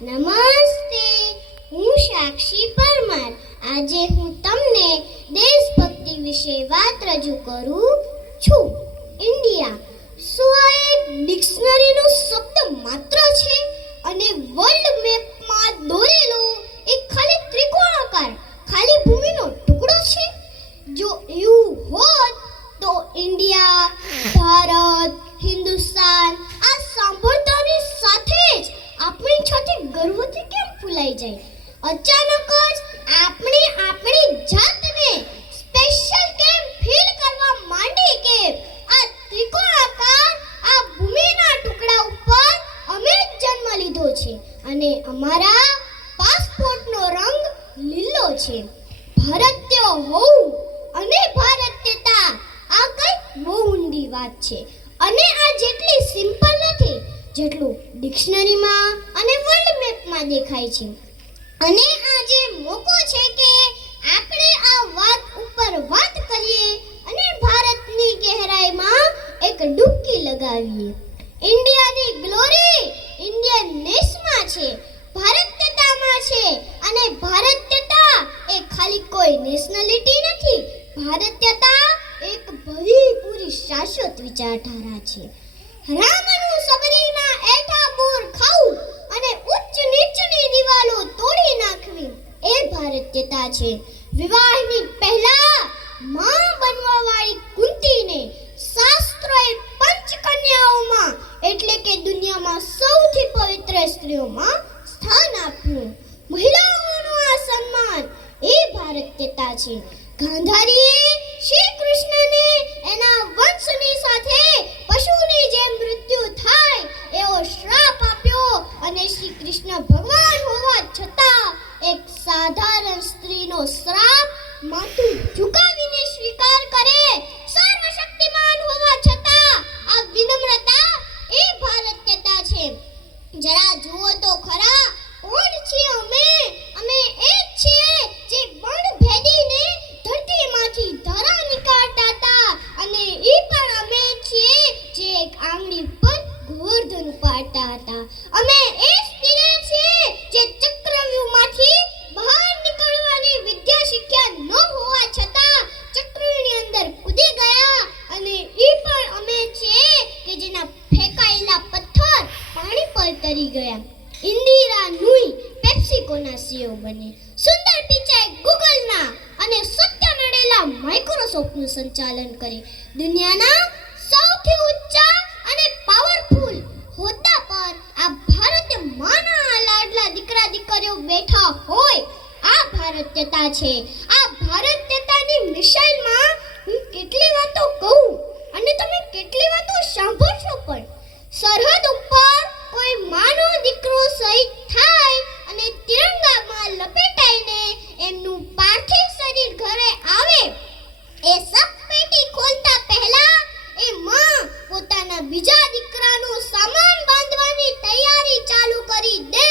નમસ્તે, હું સાક્ષી પરમાર. આજે હું તમને દેશભક્તિ વિશે વાત રજૂ કરું છું. ઇન્ડિયા શું આ એક ડિક્શનરીનો શબ્દ માત્ર છે અને વર્લ્ડ મેપમાં દોરેલો એક ખાલી ત્રિકોણાકાર ખાલી ભૂમિનો ટુકડો છે? જો એવું હોત તો ઇન્ડિયા, ભારત, હિન્દુસ્તાન આ સાંભળતાની સાથે જ આપણી છાતી ગર્વથી કેમ ફૂલાઈ જાય? અચાનક જ આપણે આપણી જાતને સ્પેશિયલ કેમ ફીલ કરવા માંડી કે આ ત્રિકોણાકાર આ ભૂમિના ટુકડા ઉપર અમે જ જન્મ લીધો છે અને અમારા પાસપોર્ટનો રંગ લીલો છે. ભારતીય હોવું અને ભારતીયતા આ કંઈક બહુ ઊંડી વાત છે અને આ જેટલી સિમ્પલ નથી જેટલું ડિક્શનરીમાં અને વર્લ્ડ મેપમાં દેખાય છે. અને આજે મોકો છે કે આપણે આ વાત ઉપર વાત કરીએ અને ભારતની ગહેરાઈમાં એક ડૂબકી લગાવીએ. ઇન્ડિયાની ગ્લોરી ઇન્ડિયન નેશમાં છે, ભારતીયતામાં છે અને ભારતીયતા એ ખાલી કોઈ નેશનાલિટી નથી. ભારતીયતા એક ભરીપૂરી શાશ્વત વિચારધારા છે. રામનું સબરીના એઠા બોર ખાવું અને ઉચ્ચ નીચની દિવાલો તોડી નાખવી એ ભારતીયતા છે. વિવાહની પહેલા માં બનવા વાળી કુંતીને શાસ્ત્રોએ પંચકન્યાઓમાં એટલે કે દુનિયામાં સૌથી પવિત્ર સ્ત્રીઓમાં સ્થાન આપ્યું. મહિલાઓનું આ સન્માન એ ભારતીયતા છે. ગાંધારીએ શ્રી કૃષ્ણને એના વંશની સાથે પશુની જેમ મૃત્યુ થાય એવો શ્રાપ આપ્યો અને શ્રી કૃષ્ણ ભગવાન હોવા છતાં એક સાધારણ સ્ત્રીનો શ્રાપ માથું ઝુકાવીને સ્વીકાર કરે. સર્વશક્તિમાન હોવા છતાં આ વિનમ્રતા એ ભારતીયતા છે. જરા જુઓ તો ખરા, કોણ છીએ અમે? અમે એ જ છીએ જે બળ ભેદીને ધરતીમાંથી ધરા નીકાળતા હતા અને એ પણ અમે છીએ જે એક આંગળી પર ગોવર્ધન ઉપાડતા હતા. અમે એ સ્ત્રીઓ છીએ જે ચક્રવ્યૂહમાંથી બહાર નીકળવાની વિદ્યા શીખ્યા ન હોવા છતાં ચક્રવ્યૂહની અંદર કૂદી ગયા અને એ પણ અમે છીએ કે જેના ફેંકાયેલા પથ્થર પાણી પર તરી ગયા. ઇન્દિરા નુઈ પેપ્સિકોના સીઈઓ બને, સુંદર પિચાઈ ગૂગલના અને સત્ય નડેલા માઇક્રોસોફ્ટનું સંચાલન કરે. દુનિયાના સૌથી ઊંચા અને પાવરફુલ હોદ્દા પર આ ભારત માના લાડલા દીકરા દીકરીઓ બેઠા હોય. આ ભારતીયતા છે. આ ભારતીયતાની મિસાઇલમાં હું કેટલી વાતો કહું અને તમે કેટલી વાતો સાંભળશો પણ. સરહદ ઉપર કોઈ માનો દીકરો શહીદ થાય અને તિરંગામાં લપેટાઈને એમનું પાર્થિવ શરીર ઘરે આવે, એ સપપેટી ખોલતા પહેલા એ માં પોતાના બીજા દીકરાનો સામાન બાંધવાની તૈયારી ચાલુ કરી દે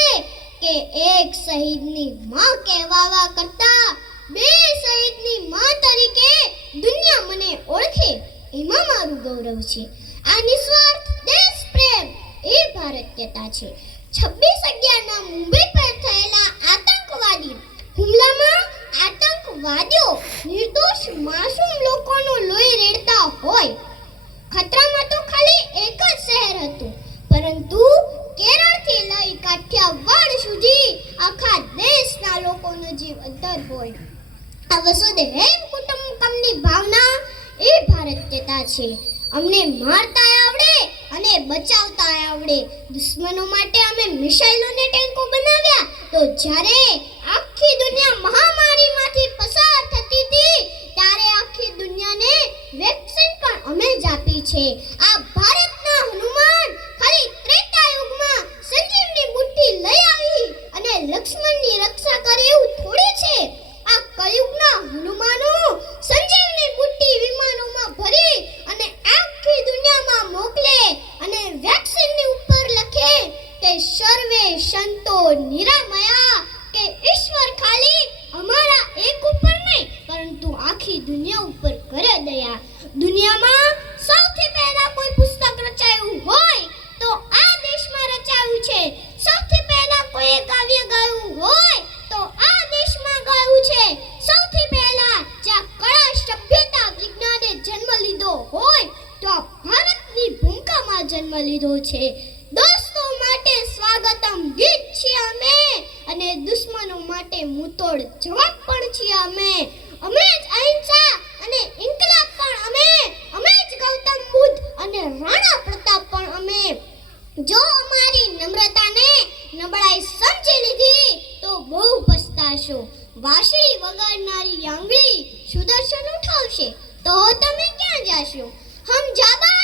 કે એક શહીદની માં કહેવાવા કરતા બે શહીદની માં તરીકે દુનિયા મને ઓળખે એમાં મારું ગૌરવ છે. આ નિસ્વાર્થ દેશ પ્રેમ એ ભારતીયતા છે. 26/11ના મુંબઈ પર થયેલા આતંકવાદી હુમલામાં આતંકવાદીઓ નિર્દોષ માસૂમ લોકોનું લોહી રેડતા હોય. ખતરામાં તો ખાલી એક જ શહેર હતું, પરંતુ કેરળથી લઈ કાઠિયાવાડ સુધી આખા દેશના લોકોનો જીવ અદ્ધર હોય. આ વસુધૈવ કુટુંબકમની ભાવના એ ભારતીયતા છે. અમને મારતા આવડે અને બચાવતા આવડે. દુશ્મનો માટે અમે મિસાઇલોને ટેન્કો બનાવ્યા તો જ્યારે આખી દુનિયા મહામારીમાંથી પસાર થતી હતી ત્યારે આખી દુનિયાને વેક્સિન પણ અમે જ આપી છે. આ ભારતના હનુમાન ખાલી ત્રેતા યુગમાં સંજીવની બુટ્ટી લઈ આવી અને લક્ષ્મણની રક્ષા કરે એવું થોડી છે. આ કળિયુગના હનુમાનો સંજીવની બુટ્ટી વિમાનોમાં ભરી અને આખી દુનિયામાં મોકલે અને વેક્સિનની ઉપર લખે કે સર્વે સંતો નિરામયા, કે ઈશ્વર ખાલી અમારા એક ઉપર નહીં પરંતુ આખી દુનિયા ઉપર કરે દયા. દુનિયામાં સૌથી પહેલા કોઈ પુસ્તક દુશ્મનો માટે મુતોડ જવાબ પણ છીએ અમે જ અહિંસા અને ઇન્કલાબ પણ અમે જ ગૌતમ બુદ્ધ અને રાણા પ્રતાપ પણ અમે. જો અમારી નમ્રતાને નબળાઈ સમજી લીધી તો બહુ પછતાશો. વાંસળી વગાડનારી આંગળી સુદર્શન ઉઠાવશે તો તમે ક્યાં જાશો? હમ જાબા